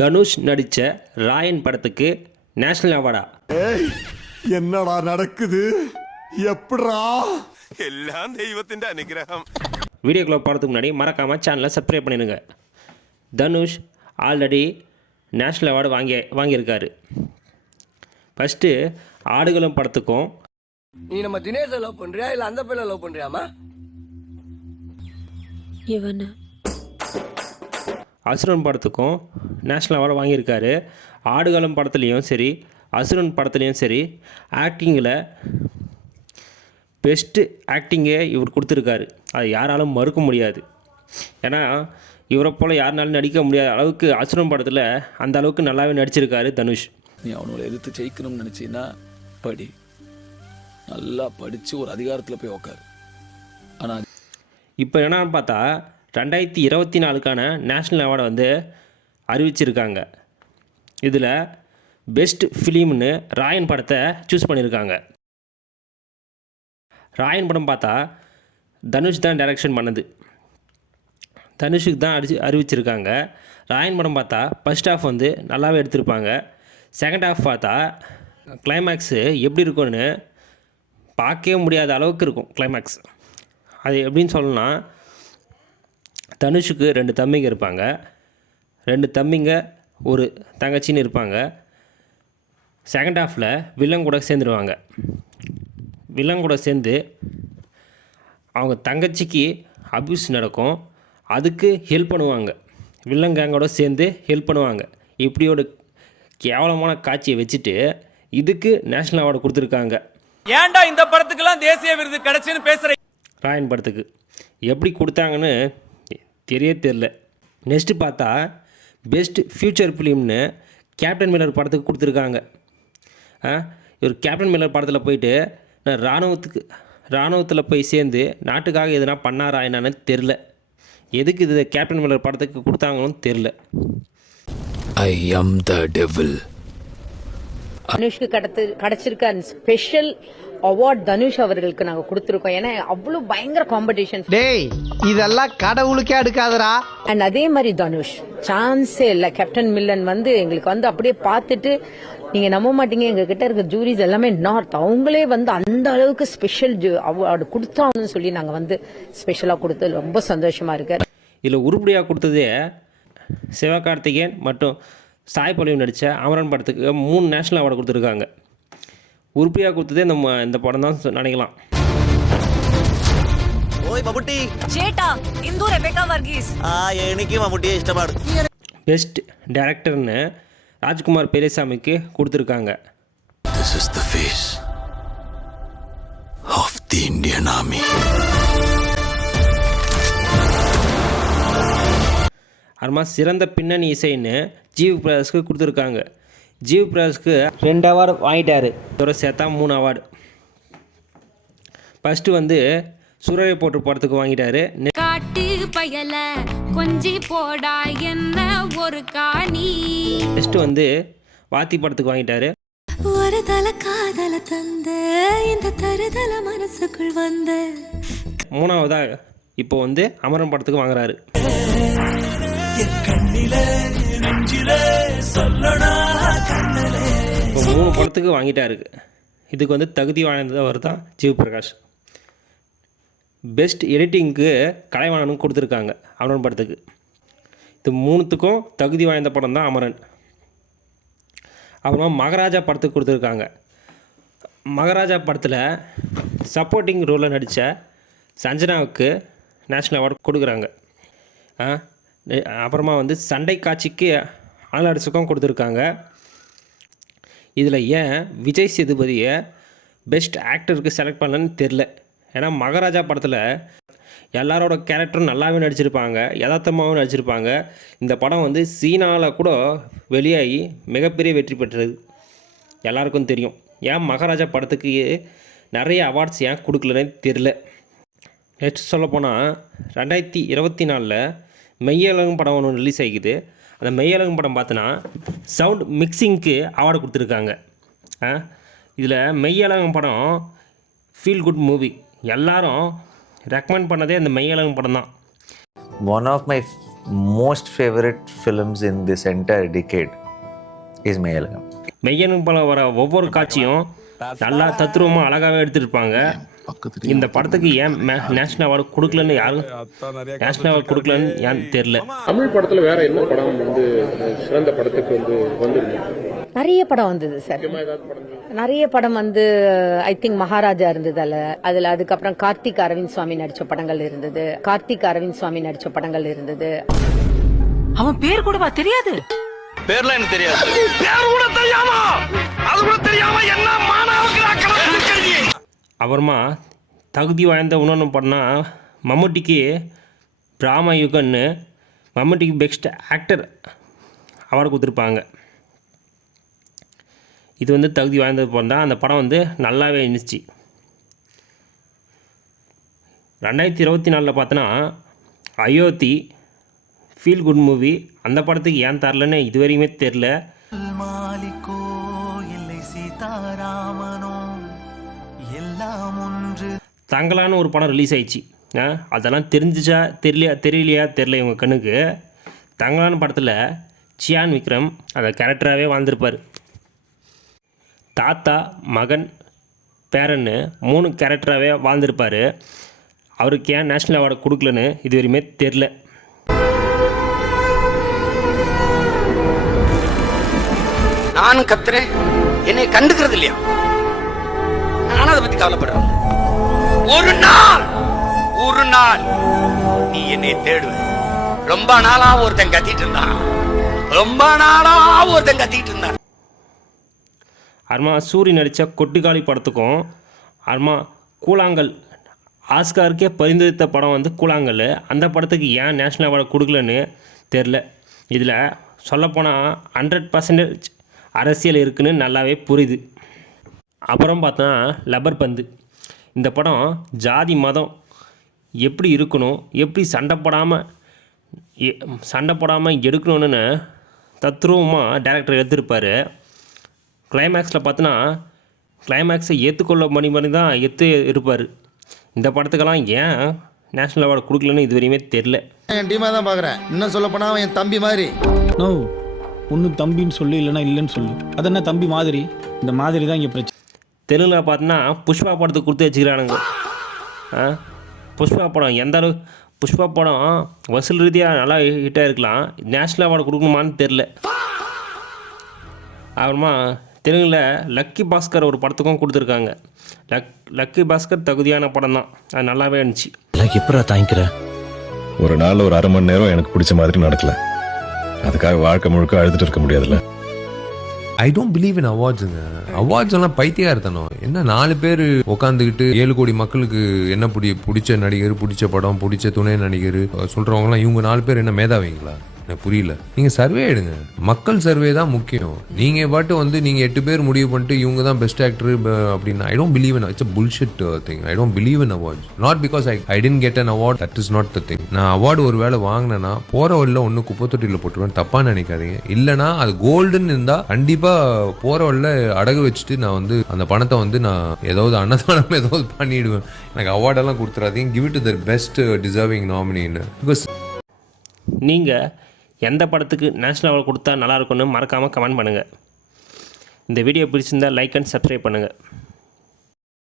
தனுஷ் நடித்த ராயன் படத்துக்கு நேஷனல் அவார்டா? என்னடா நடக்குது? எப்படா? எல்லாம் தெய்வத்தின் அனுகிரகம். வீடியோக்குள்ள போகிறதுக்கு முன்னாடி மறக்காமல் சேனலை சப்ஸ்கிரைப் பண்ணிடுங்க. தனுஷ் ஆல்ரெடி நேஷ்னல் அவார்டு வாங்கியிருக்காரு. ஃபஸ்ட்டு ஆடுகளம் படத்துக்கும். நீ நம்ம தினேஷை லவ் பண்ணுறியா இல்லை அந்த பையனை லவ் பண்ணுறியாமா? இவனு அசுரன் படத்துக்கும் நேஷ்னல் அவார்டு வாங்கியிருக்காரு. ஆடுகளம் படத்துலேயும் சரி, அசுரன் படத்துலேயும் சரி, ஆக்டிங்கில் பெஸ்ட்டு ஆக்டிங்கே இவர் கொடுத்துருக்காரு. அது யாராலும் மறுக்க முடியாது. ஏன்னா இவரை போல் யாருனாலும் நடிக்க முடியாத அளவுக்கு அசுரன் படத்தில் அந்த அளவுக்கு நல்லாவே நடிச்சிருக்காரு தனுஷ். நீ அவனோட எதிர்த்து ஜெயிக்கணும்னு நினச்சின்னா படி, நல்லா படித்து ஒரு அதிகாரத்தில் போய் உக்காரு. ஆனால் இப்போ என்னன்னு பார்த்தா 2024க்கான நேஷ்னல் அவார்டை வந்து அறிவிச்சிருக்காங்க. இதில் பெஸ்ட் ஃபிலிம்னு ராயன் படத்தை சூஸ் பண்ணியிருக்காங்க. ராயன் படம் பார்த்தா தனுஷ் தான் டைரக்ஷன் பண்ணது. தனுஷுக்கு தான் அறிவிச்சிருக்காங்க. ராயன் படம் பார்த்தா ஃபஸ்ட் ஹாஃப் வந்து நல்லாவே எடுத்திருப்பாங்க. செகண்ட் ஹாஃப் பார்த்தா கிளைமேக்ஸு எப்படி இருக்கும்னு பார்க்கவே முடியாத அளவுக்கு இருக்கும் கிளைமேக்ஸ். அது எப்படின்னு சொல்லணும்னா, தனுஷுக்கு 2 தம்பிங்க இருப்பாங்க. 2 தம்பிங்க ஒரு தங்கச்சின்னு இருப்பாங்க. செகண்ட் ஹாஃபில் வில்லன் கூட சேர்ந்துருவாங்க. வில்லன் கூட சேர்ந்து அவங்க தங்கச்சிக்கு அபியூஸ் நடக்கும். அதுக்கு ஹெல்ப் பண்ணுவாங்க. வில்லன் கேங்கோட சேர்ந்து ஹெல்ப் பண்ணுவாங்க. இப்படி ஒரு கேவலமான காட்சியை வச்சுட்டு இதுக்கு நேஷ்னல் அவார்டு கொடுத்துருக்காங்க. ஏன்டா இந்த படத்துக்கெல்லாம் தேசிய விருது கிடைச்சுன்னு பேசுகிறேன். ராயன் படத்துக்கு எப்படி கொடுத்தாங்கன்னு தெரியல. நெக்ஸ்ட்டு பார்த்தா பெஸ்ட் ஃப்யூச்சர் ஃபிலிம்னு கேப்டன் மில்லர் படத்துக்கு கொடுத்துருக்காங்க. இவர் கேப்டன் மில்லர் படத்தில் போயிட்டு நான் இராணுவத்தில் போய் சேர்ந்து நாட்டுக்காக எதுனா பண்ணாரா என்னன்னு தெரில. எதுக்கு இது கேப்டன் மில்லர் படத்துக்கு கொடுத்தாங்கன்னு தெரில. I am the devil. தனுஷ்க்கு கிடைச்சிருக்க ஸ்பெஷல் அவார்ட் தனுஷ் அவர்களுக்கு நாங்க கொடுத்திருக்கோம். ஏன்னா அவ்வளவு பயங்கர காம்படிஷன். டேய் இதெல்லாம் கடவுளுக்கே அடுக்காதடா. அண்ட் அதே மாதிரி தனுஷ் சான்ஸே இல்ல. கேப்டன் மில்லன் வந்து எங்களுக்கு வந்து அப்படியே பார்த்துட்டு நீங்க நம்ப மாட்டீங்க, எங்க கிட்ட இருக்க ஜூரிஸ் எல்லாமே நார்த், அவங்களே வந்து அந்த அளவுக்கு ஸ்பெஷல் அவார்டு கொடுத்தாங்கன்னு சொல்லி நாங்க வந்து ஸ்பெஷலா கொடுத்து ரொம்ப சந்தோஷமா இருக்கு. இதில் உருப்படியாக கொடுத்ததே சிவகார்த்திகேயன் மற்றும் சாய் பல்லவி நடித்த அமரன் படத்துக்கு 3 நேஷ்னல் அவார்டு கொடுத்துருக்காங்க. உருப்படியாக கொடுத்ததே இந்த படம் தான் நினைக்கலாம். ஓய் மம்முட்டி ചേട്ടാ ഇന്ദു റെബേക്ക വർഗീസ് എനിക്ക് മമ്മൂട്ടിയെ ഇഷ്ടമാണ്. பெஸ்ட் டைரக்டர்னு ராஜ்குமார் பெரியசாமிக்கு கொடுத்துருக்காங்க. This is the face of the Indian Army. அப்புறமா சிறந்த பின்னணி இசைன்னு ஜீவ் பிரகாஷ்க்கு கொடுத்துருக்காங்க. ஜீவ் பிரகாஷ்க்கு 2 அவார்டு வாங்கிட்டாரு. இதோட சேர்த்தா 3 அவார்டு. ஃபஸ்ட்டு வந்து சூரரை போட்டு படத்துக்கு வாங்கிட்டாரு. காட்டு பயல கொஞ்சி போடா என்ன ஒரு காணி. நெக்ஸ்ட்டு வந்து வாத்தி படத்துக்கு வாங்கிட்டாரு. ஒரு தல காதல தந்த இந்த தருதல மனசுக்குள் வந்த. 3ஆவதாக இப்போ வந்து அமரன் படத்துக்கு வாங்குறாரு. இப்போ 3 படத்துக்கு வாங்கிட்டாரு. இதுக்கு வந்து தகுதி வாய்ந்தவர் தான் ஜீவ் பிரகாஷ். பெஸ்ட் எடிட்டிங்க்கு கலைவாணனும் கொடுத்துருக்காங்க அமரன் படத்துக்கு. இது 3த்துக்கும் தகுதி வாய்ந்த படம் தான் அமரன். அப்புறமா மகாராஜா படத்துக்கு கொடுத்துருக்காங்க. மகாராஜா படத்தில் சப்போர்ட்டிங் ரோலில் நடித்த சஞ்சனாவுக்கு நேஷ்னல் அவார்டு கொடுக்குறாங்க. அப்புறமா வந்து சண்டை காட்சிக்கு ஆளாடிச்சுக்கும் கொடுத்துருக்காங்க. இதில் ஏன் விஜய் சேதுபதியை பெஸ்ட் ஆக்டருக்கு செலக்ட் பண்ணலன்னு தெரில. ஏன்னா மகாராஜா படத்தில் எல்லாரோட கேரக்டரும் நல்லாவே நடிச்சிருப்பாங்க, யதார்த்தமாகவும் நடிச்சிருப்பாங்க. இந்த படம் வந்து சீனாவில் கூட வெளியாகி மிகப்பெரிய வெற்றி பெற்றது, எல்லாருக்கும் தெரியும். ஏன் மகாராஜா படத்துக்கு நிறைய அவார்ட்ஸ் ஏன் கொடுக்கலன்னு தெரில. நெக்ஸ்ட் சொல்லப்போனால் 2024 மெய்யழகன் படம் ஒன்று ரிலீஸ் ஆகிக்குது. அந்த மெய்யழகன் படம் பார்த்தோன்னா சவுண்ட் மிக்சிங்க்கு அவார்டு கொடுத்துருக்காங்க. இதில் மெய்யழகன் படம் ஃபீல் குட் மூவி. எல்லாரும் ரெக்கமெண்ட் பண்ணதே அந்த மெய்யழகன் படம் தான். One of my most favorite films in this entire decade is Mayalagam. மெய்யனும் பல வர ஒவ்வொரு காட்சியும் நல்லா தத்ரூபமாக அழகாகவே எடுத்துருப்பாங்க. இந்த படத்துக்கு ஏன் நேஷனல் அவார்டு கொடுக்கலன்னு யாரும் நேஷனல் அவார்டு கொடுக்கலன்னு ஏன்னு தெரில. தமிழ் படத்துல வேற என்ன படம் வந்து சிறந்த படத்துக்கு வந்து வந்திருக்கு? நிறைய படம் வந்தது சார். நிறைய படம் வந்து ஐ திங்க் மகாராஜா இருந்தது அதுல அதுக்கப்புறம் கார்த்திக் அரவிந்த் சுவாமி நடிச்ச படங்கள் இருந்தது. அவன் பேர் கூடவா தெரியாது? பேர்லாம் எனக்கு தெரியாது. பேர் கூட தெரியாம அது கூட தெரியாம என்ன மானாவுக்கு அப்புறமா தகுதி வாய்ந்த இன்னொன்று பண்ணால் மம்முட்டிக்கு பிராம யுகன்னு மம்முட்டிக்கு பெஸ்ட் ஆக்டர் அவார்டு கொடுத்துருப்பாங்க. இது வந்து தகுதி வாய்ந்தது போனால் அந்த படம் வந்து நல்லாவே இருந்துச்சு. 2024 பார்த்தோன்னா அயோத்தி ஃபீல் குட் மூவி, அந்த படத்துக்கு ஏன் தரலன்னு இது வரைக்குமே தெரில. தங்கலான்னு ஒரு படம் ரிலீஸ் ஆயிடுச்சு. அதெல்லாம் தெரியலையா இவங்க கண்ணுக்கு. தங்கலான்னு படத்தில் சியான் விக்ரம் அந்த கேரக்டராகவே வாழ்ந்திருப்பார். தாத்தா மகன் பேரன்னு 3 கேரக்டராகவே வாழ்ந்திருப்பார். அவருக்கு ஏன் நேஷ்னல் அவார்டு கொடுக்கலன்னு இது வரையுமே தெரில. நானும் கத்துறேன், என்னை கண்டுக்கிறது இல்லையா? நானும் அதை பத்தி கவலைப்படுறேன். ஒரு நாள் நீ என்னை தேடுவ. ரொம்ப நாளா ஒருத்தன் கத்திட்டு இருந்தான். அருமா சூரி நடித்த கொட்டிக்காளி படத்துக்கும் அருமா கூழாங்கல் ஆஸ்காருக்கே பரிந்துரைத்த படம் வந்து கூழாங்கல், அந்த படத்துக்கு ஏன் நேஷ்னல் அவார்டு கொடுக்கலன்னு தெரில. இதில் சொல்லப்போனால் 100% அரசியல் இருக்குன்னு நல்லாவே புரியுது. அப்புறம் பார்த்தா லப்பர் பந்து, இந்த படம் ஜாதி மதம் எப்படி இருக்கணும், எப்படி சண்டை போடாமல் எடுக்கணும்னு தத்ரூபமாக டைரக்டர் எடுத்திருப்பார். கிளைமேக்ஸில் பார்த்தோன்னா கிளைமேக்ஸை ஏற்றுக்கொள்ள பண்ணி தான் இருப்பார். இந்த படத்துக்கெல்லாம் ஏன் நேஷ்னல் அவார்டு கொடுக்கலன்னு இது வரையுமே தெரில. என் டீமாக தான் பார்க்குறேன். இன்னும் சொல்ல போனால் என் தம்பி மாதிரி. நோ, ஒன்றும் தம்பின்னு சொல்லு, இல்லைன்னா இல்லைன்னு சொல்லு. அது என்ன தம்பி மாதிரி? இந்த மாதிரி தான் இங்கே பிரச்சனை. தெலுங்கில் பார்த்தோன்னா புஷ்பா படத்துக்கு கொடுத்து வச்சுக்கிறானுங்க. புஷ்பா படம் எந்த அளவு புஷ்பா படம் வசூல் ரீதியாக நல்லா ஹிட்டாக இருக்கலாம், நேஷ்னல் அவார்டு கொடுக்கணுமான்னு தெரில. அப்புறமா தெலுங்கில் லக்கி பாஸ்கர் ஒரு படத்துக்கும் கொடுத்துருக்காங்க. லக்கி பாஸ்கர் தகுதியான படம் தான், அது நல்லாவே இருந்துச்சு. எப்படா தாங்கிக்கிற? ஒரு நாள் ஒரு 1/2 மணி நேரம் எனக்கு பிடிச்ச மாதிரி நடக்கல, அதுக்காக வாழ்க்கை முழுக்க அழுதுட்டு இருக்க முடியாதுல்ல. ஐ டோன்ட் பிலீவ் இன் அவார்ட்ஸுங்க. அவார்ட்ஸ் எல்லாம் பைத்தியக்காரத்தனம். என்ன 4 பேர் உட்காந்துக்கிட்டு 7 கோடி மக்களுக்கு என்ன பிடிச்ச நடிகர், பிடிச்ச படம், பிடிச்ச துணை நடிகர் சொல்றவங்கலாம் இவங்க 4 பேர் என்ன மேதாவீங்களா? எனக்கு புரியல. நீங்க சர்வே எடுங்க, மக்கள் சர்வே தான் முக்கியம். நீங்க பாட்டு வந்து நீங்க 8 பேர் முடிவு பண்ணிட்டு இவங்க தான் பெஸ்ட் ஆக்டர் அப்படின்னா ஐ don't believe in. It's a bullshit thing. I don't believe in awards. Not because I didn't get an award. That is not the thing. நான் அவார்டு ஒரு வேளை வாங்கினேன்னா போற வழியில் ஒன்று குப்பை தொட்டியில் போட்டுருவேன், தப்பா நினைக்காதீங்க. இல்லைனா அது கோல்டுன்னு இருந்தா கண்டிப்பா போற வழியில் அடகு வச்சுட்டு நான் வந்து அந்த பணத்தை வந்து நான் ஏதாவது அன்னதானம் ஏதாவது பண்ணிடுவேன். எனக்கு அவார்டெல்லாம் கொடுத்துறாதீங்க. Give it to the best deserving நாமினின்னு. பிகாஸ் நீங்கள் எந்த படத்துக்கு நேஷ்னல் அவார்டு கொடுத்தா நல்லாயிருக்குன்னு மறக்காமல் கமெண்ட் பண்ணுங்கள். இந்த வீடியோ பிடிச்சிருந்தால் லைக் அண்ட் சப்ஸ்கிரைப் பண்ணுங்கள்.